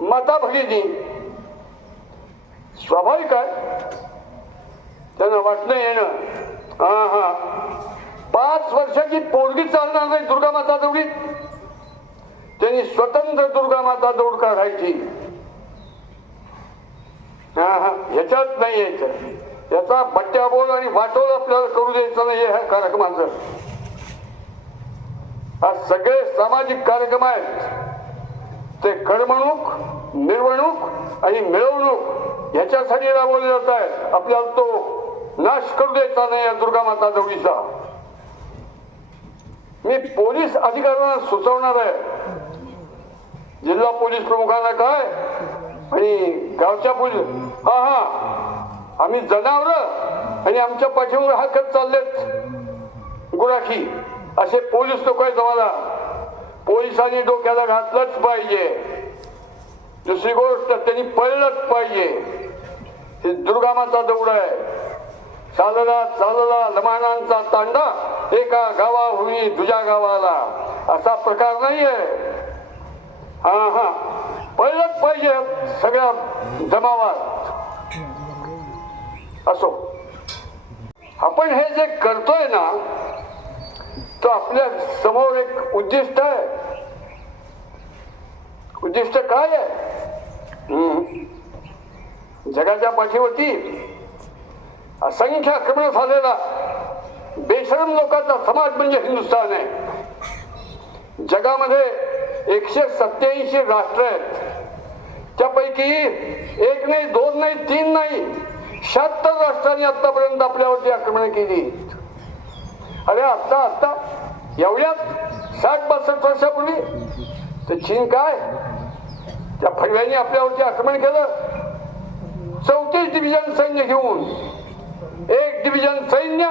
मताभगिनी स्वाभाविक आहे. त्यांना वाटणं येणं. हा हा. पाच वर्षाची पोरगी चालणार नाही दुर्गा माता दौडी त्यांनी स्वतंत्र दुर्गा माता दौड काढायची. हा हा. ह्याच्यात नाही यायचं. याचा बट्ट्याबोळ आणि वाटोल आपल्याला करू द्यायचं नाही ह्या कार्यक्रमाचं हा सगळे सामाजिक कार्यक्रम आहेत. ते करमणूक मिरवणूक आणि मिळवणूक ह्याच्यासाठी राबवले जात आहे आपल्याला तो नाश करू द्यायचा नाही या दुर्गा माता दौडीचा मी पोलीस अधिकाऱ्यांना सुचवणार आहे. जिल्हा पोलीस प्रमुखांना काय? आणि गावच्या पोलीस हा हा. आम्ही जनावर आणि आमच्या पाठीवर हाकत चाललेत. गुराखी. असे पोलीस लोक आहेत आम्हाला. पोलिसांनी डोक्याला घातलंच पाहिजे. दुसरी गोष्ट त्यांनी पळलंच पाहिजे. हे दुर्गामाचा दौड आहे. चालला चालला लमाणांचा तांडा एका गावा होई दुजा गावाला. असा प्रकार नाहीये. हा हा. पळलंच पाहिजे सगळ्या जमावात. असो. आपण हे जे करतोय ना तो आपल्यासमोर एक उद्दिष्ट आहे. उद्दिष्ट काय आहे? हम्म. जगाच्या पाठीवरती असंख्य आक्रमण झालेला बेशरम लोकांचा समाज म्हणजे हिंदुस्थान आहे. जगामध्ये एकशे सत्याऐंशी राष्ट्र आहेत. त्यापैकी एक नाही दोन नाही तीन नाही शहात्तर राष्ट्रांनी आतापर्यंत आपल्यावरती आक्रमण केली. अरे आत्ता आत्ता. एवढ्यात साठ बासष्ट वर्षापूर्वी तर चीन काय? त्या फडव्यांनी आपल्यावरती आक्रमण केलं. चौतीस डिव्हिजन सैन्य घेऊन. एक डिव्हिजन सैन्य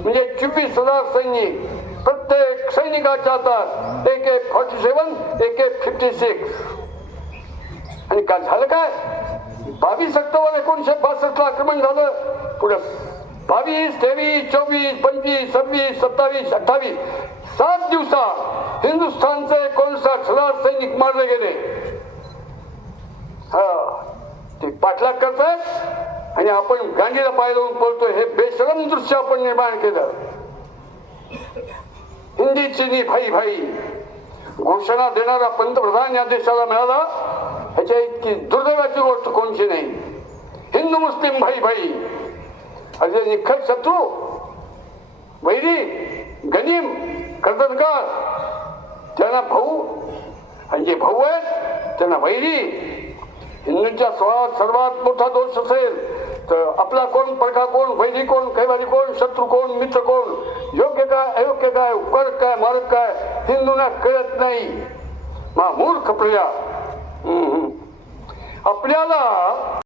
म्हणजे चोवीस हजार सैनिक प्रत्येक सैनिकाच्या हातात एक एक फॉर्टी सेवन एक एक फिफ्टी सिक्स आणि काय झालं काय? बावीस ऑक्टोबर एकोणीशे बासष्ट ला आक्रमण झालं. पुढं बावीस तेवीस चोवीस पंचवीस सव्वीस सत्तावीस अठ्ठावीस. सात दिवसात हिंदुस्थानचे एकोणसाठ हजार सैनिक मारले गेले. हा ते पाठलाग करतायत आणि आपण गांधीला पाय लावून पळतोय. हे बेशरम दृश्य आपण निर्माण केलं. हिंदी चिनी भाई भाई. घोषणा देणारा पंतप्रधान या देशाला मिळाला. ह्याच्या इतकी दुर्दैवाची गोष्ट कोणची नाही. हिंदू मुस्लिम भाई भाई. असे निखट शत्रू वैरी गनीम कर्तनकार त्यांना भाऊ आणि जे भाऊ आहेत त्यांना वैरी. हिंदूंच्या स्वभावात सर्वात मोठा दोष असेल तर आपला कोण पडका कोण वैरी कोण कैवारी कोण शत्रू कोण मित्र कोण योग्य काय अयोग्य काय उपकार काय मार्ग काय हिंदूंना कळत नाही. मा मूर्ख प्रजा आपल्याला